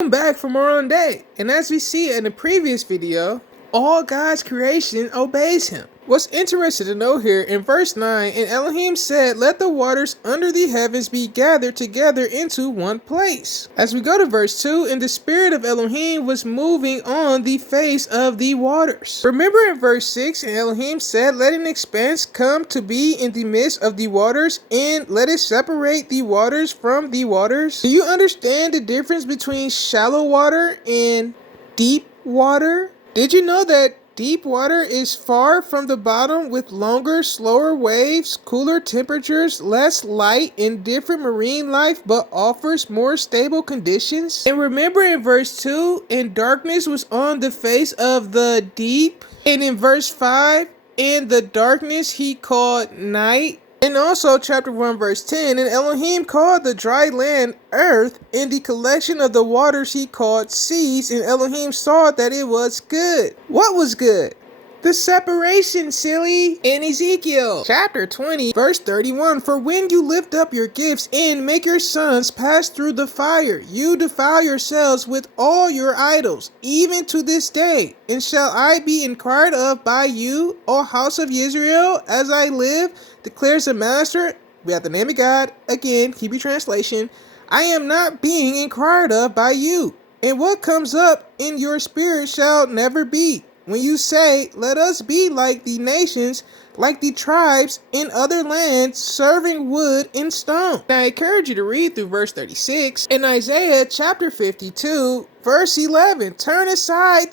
Welcome back for more on day. And as we see in the previous video, all God's creation obeys him. What's interesting to know here in verse 9, and Elohim said, "Let the waters under the heavens be gathered together into one place." As we go to verse 2, and the spirit of Elohim was moving on the face of the waters. Remember in verse 6, and Elohim said, "Let an expanse come to be in the midst of the waters, and let it separate the waters from the waters." Do you understand the difference between shallow water and deep water? Did you know that deep water is far from the bottom with longer, slower waves, cooler temperatures, less light, and different marine life, but offers more stable conditions? And remember in verse 2, and darkness was on the face of the deep. And in verse 5, and the darkness he called night. And also chapter 1 verse 10, and Elohim called the dry land earth, and the collection of the waters he called seas, and Elohim saw that it was good. What was good? The separation, silly. In Ezekiel chapter 20 verse 31, for when you lift up your gifts and make your sons pass through the fire, you defile yourselves with all your idols, even to this day. And shall I be inquired of by you, O house of Israel, as I live, declares the master? We have the name of God. Again, Hebrew translation. I am not being inquired of by you. And what comes up in your spirit shall never be. When you say, let us be like the nations, like the tribes in other lands, serving wood and stone. Now I encourage you to read through verse 36. In Isaiah chapter 52, verse 11, turn aside,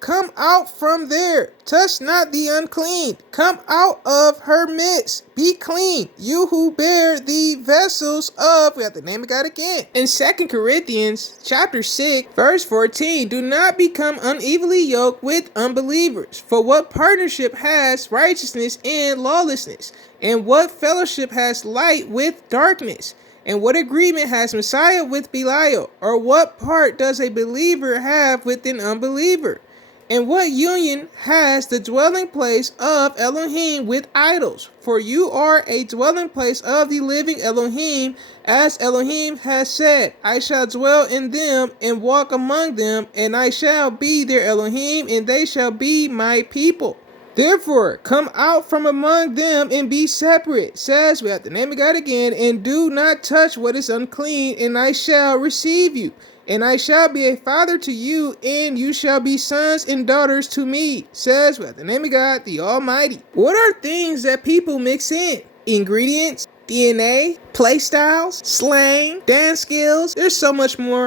come out from there, touch not the unclean, come out of her midst, be clean, you who bear the vessels of, we have the name of God again. In 2 Corinthians chapter 6, verse 14, do not become unevenly yoked with unbelievers, for what partnership has righteousness and lawlessness, and what fellowship has light with darkness? And what agreement has Messiah with Belial? Or what part does a believer have with an unbeliever? And what union has the dwelling place of Elohim with idols? For you are a dwelling place of the living Elohim, as Elohim has said, I shall dwell in them and walk among them, and I shall be their Elohim, and they shall be my people. Therefore, come out from among them and be separate, says, we have the name of God again, and do not touch what is unclean, and I shall receive you. And I shall be a father to you, and you shall be sons and daughters to me, says, we have the name of God, the Almighty. What are things that people mix in? Ingredients, DNA, play styles, slang, dance skills, there's so much more.